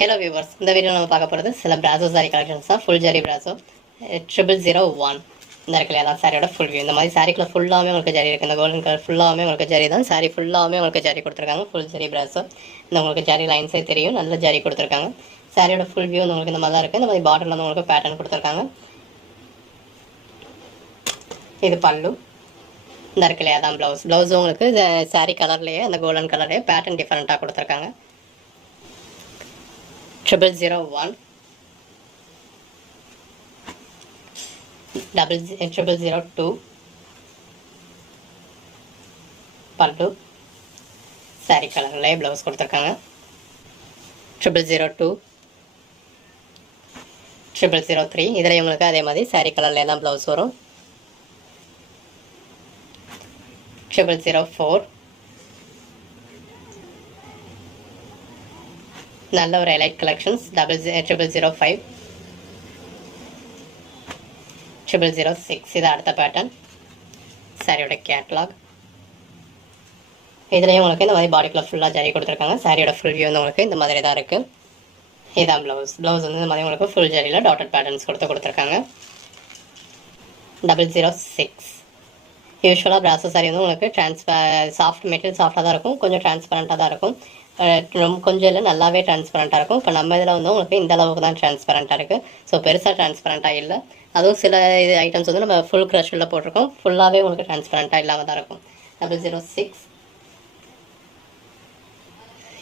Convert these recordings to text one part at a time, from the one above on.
Hello viewers, இந்த video நம்ம பார்க்க போகிறது சில பிராசோ சாரி கலெக்ஷன்ஸ் தான். ஃபுல் ஜரி பிராசோ 0001 இந்த இருக்குல்ல, அதான் சாரியோட ஃபுல் வியூ. இந்த மாதிரி சாரிக்குள்ள ஃபுல்லாகவே உங்களுக்கு ஜரி இருக்குது. இந்த கோல்டன் கலர் ஃபுல்லாகவே உங்களுக்கு ஜரி தான். சாரி ஃபுல்லாகவே உங்களுக்கு ஜரி கொடுத்துருக்காங்க. Full zari brasso. இந்த உங்களுக்கு ஜரி லைன்ஸே தெரியும், நல்ல ஜரி கொடுத்துருக்காங்க. சாரியோட ஃபுல் வியூ உங்களுக்கு இந்த மாதிரி தான் இருக்குது. இந்த மாதிரி பார்டரில் வந்து உங்களுக்கு பேட்டர்ன் கொடுத்துருக்காங்க. இது பல்லு. இந்த இருக்குல்லையே அதான் ப்ளவுஸ். ப்ளவுஸ் உங்களுக்கு சாரி கலர்லேயே அந்த கோல்டன் கலர்லேயே பேட்டர்ன் டிஃப்ரெண்ட்டாக கொடுத்துருக்காங்க. 0001 0002 பல்லு. சாரி கலர்லேயே ப்ளவுஸ் கொடுத்துருக்காங்க. 0002 0003 இதில் உங்களுக்கு அதே மாதிரி சாரி கலர்லேயே தான் ப்ளவுஸ் வரும். 0004 நல்ல ஒரு எலைட் கலெக்ஷன்ஸ். 0005 0006 இது அடுத்த பேட்டர்ன். சாரியோட கேட்லாக். இதுலேயும் உங்களுக்கு இந்த மாதிரி பாடிக்குள்ள ஃபுல்லாக ஜரி கொடுத்துருக்காங்க. சாரியோட ஃபுல் வியூ வந்து உங்களுக்கு இந்த மாதிரி தான் இருக்குது. இதுதான் ப்ளவுஸ். ப்ளவுஸ் வந்து இந்த மாதிரி உங்களுக்கு ஃபுல் ஜரியில் டாட்டட் பேட்டர்ன்ஸ் கொடுத்துருக்காங்க. 006 யூஸ்வலாக பிராசோ சாரி வந்து உங்களுக்கு சாஃப்ட் மெட்டீரியல் சாஃப்டாக தான் இருக்கும், கொஞ்சம் டிரான்ஸ்பரண்ட்டாக தான் இருக்கும். ரொம்ப கொஞ்சம் இல்லை, நல்லாவே டிரான்ஸ்பரண்ட்டாக இருக்கும். இப்போ நம்ம இதில் வந்து உங்களுக்கு இந்த அளவுக்கு தான் டிரான்ஸ்பரண்ட்டாக இருக்குது. ஸோ பெருசாக டிரான்ஸ்பரண்ட்டாக இல்லை. அதுவும் சில இது ஐட்டம்ஸ் வந்து நம்ம ஃபுல் க்ரஷ்ஷில் போட்டிருக்கோம், ஃபுல்லாகவே உங்களுக்கு டிரான்ஸ்பரண்ட்டாக இல்லாமல் தான் இருக்கும். 006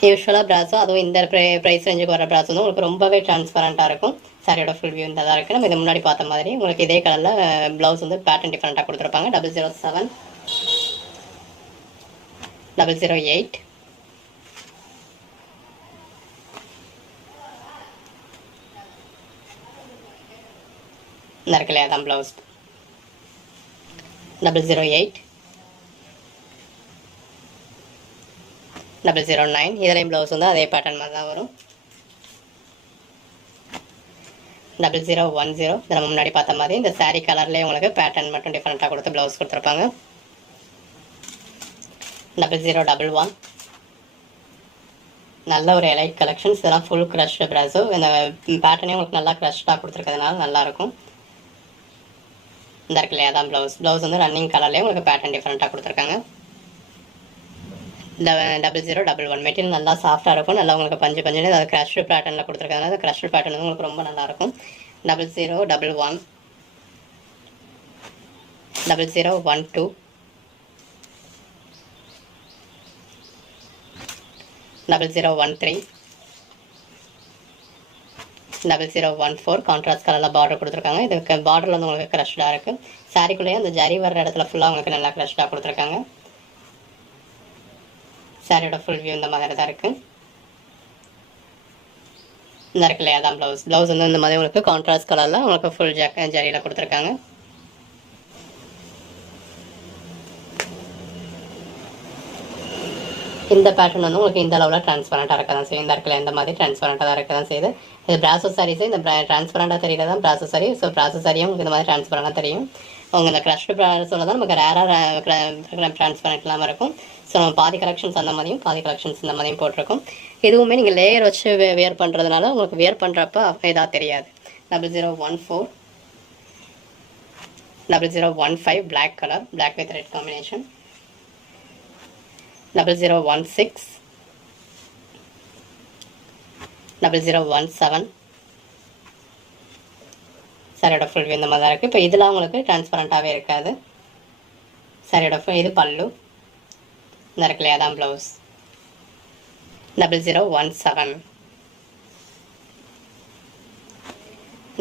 யூஸ்வலாக பிராசோ, அதுவும் இந்த ப்ரைஸ் ரேஞ்சுக்கு வர பிராசோ வந்து உங்களுக்கு ரொம்பவே டிரான்ஸ்பரண்ட்டாக இருக்கும். சாரியோட ஃபுல் வியூ இந்த தான் இருக்குது. நம்ம இதை முன்னாடி பார்த்த மாதிரி உங்களுக்கு இதே கலரில் ப்ளவுஸ் வந்து பேட்டர்ன் டிஃப்ரெண்ட்டாக கொடுத்துருப்பாங்க. 007 008 இந்த இருக்குல்லையா தான் ப்ளவுஸ். 008 009 இதுலேயும் ப்ளவுஸ் வந்து அதே பேட்டர்ன் மாதிரி தான் வரும். 0010 இதை நம்ம முன்னாடி பார்த்த மாதிரி இந்த சாரீ கலர்லேயே உங்களுக்கு பேட்டர்ன் மட்டும் டிஃப்ரெண்ட்டாக கொடுத்து ப்ளவுஸ் கொடுத்துருப்பாங்க. 0011 நல்ல ஒரு எலைட் கலெக்ஷன்ஸ். இதெல்லாம் ஃபுல் க்ரஷ்டு பிராசோ. இந்த பேட்டர்னே உங்களுக்கு நல்லா க்ரஷ்டாக கொடுத்துருக்கிறதுனால நல்லாயிருக்கும். இந்த இருக்குல்லையா தான் ப்ளவுஸ். ப்ளவுஸ் வந்து ரன்னிங் கலர்லேயே உங்களுக்கு பேட்டர்ன் டிஃப்ரெண்ட்டாக கொடுத்துருக்காங்க. 0011 மெட்டீரியல் நல்லா சாஃப்டாக இருக்கும், நல்லா உங்களுக்கு பஞ்சு பஞ்சுன்னு அது க்ரஷ்டு பேட்டர்னில் கொடுத்துருக்காங்க. அந்த க்ரஷ்டு பேட்டர்ன் வந்து உங்களுக்கு ரொம்ப நல்லாயிருக்கும். 0011 0012 0013 0014 கான்ட்ராஸ்ட் கலரில் பார்டர் கொடுத்துருக்காங்க. இதுக்கு பார்டரில் வந்து உங்களுக்கு க்ரஷ்டாக இருக்குது. சாரிக்குள்ளேயே அந்த ஜரி வர்ற இடத்துல ஃபுல்லாக உங்களுக்கு நல்லா க்ரஷ்டாக கொடுத்துருக்காங்க. சாரியோட ஃபுல் வியூ இந்த மாதிரி தான் இருக்குது. இந்த இருக்குல்லையா தான் ப்ளவுஸ். ப்ளவுஸ் வந்து இந்த மாதிரி உங்களுக்கு கான்ட்ராஸ்ட் கலரில் உங்களுக்கு ஃபுல் ஜரியில் கொடுத்துருக்காங்க. இந்த பேட்டர்ன் வந்து உங்களுக்கு இந்த அளவில் டிரான்ஸ்பரண்ட்டாக இருக்க தான் செய்யும். இந்த இடத்துல இந்த மாதிரி டிரான்ஸ்பரண்ட்டாக தான் இருக்க தான் செய்யுது. இது பிராசோ சாரீஸு. இந்த டிரான்ஸ்பரண்ட்டாக தெரியல தான் பிராசோ சாரி. ஸோ பிராசோ சாரியும் உங்களுக்கு இந்த மாதிரி டிரான்ஸ்பரண்ட்டாக தெரியும். அவங்க இந்த க்ரஷ்டு பிராசோவில் தான் நமக்கு ரேராக டிரான்ஸ்பரண்ட் இல்லாமல் இருக்கும். ஸோ நம்ம பாதி கலெக்ஷன்ஸ் அந்த மாதிரியும் பாதி கலெக்ஷன்ஸ் இந்த மாதிரியும் போட்டிருக்கோம். இதுவுமே நீங்கள் லேயர் வச்சு வியர் பண்ணுறதுனால உங்களுக்கு வியர் பண்ணுறப்ப இதாக தெரியாது. 0014 0015 black colour, black with red combination. 0016 0017 சாரியோட ஃபுல் வியூ இந்த மாதிரி தான் இருக்குது. இப்போ இதெல்லாம் உங்களுக்கு டிரான்ஸ்பரண்ட்டாகவே இருக்காது. சாரியோட ஃபுல் இது பல்லு. இந்த இருக்குல்லையா தான் ப்ளவுஸ். 0017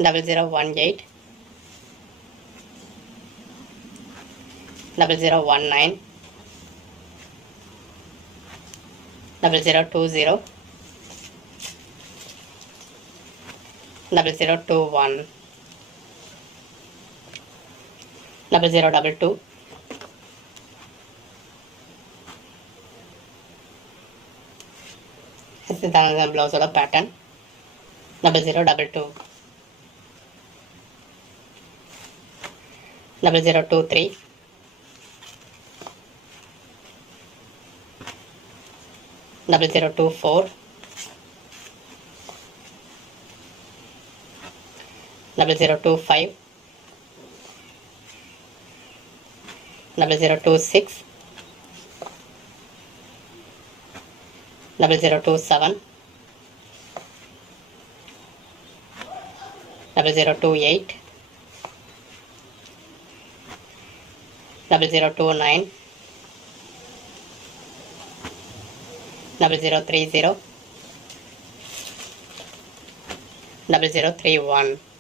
0018 0019 0020 0021 0022 இதுதான் ப்ளவுஸோட பேட்டர்ன். 0022 0023 0024 0025 0026 0027 0028 0029 0030 0031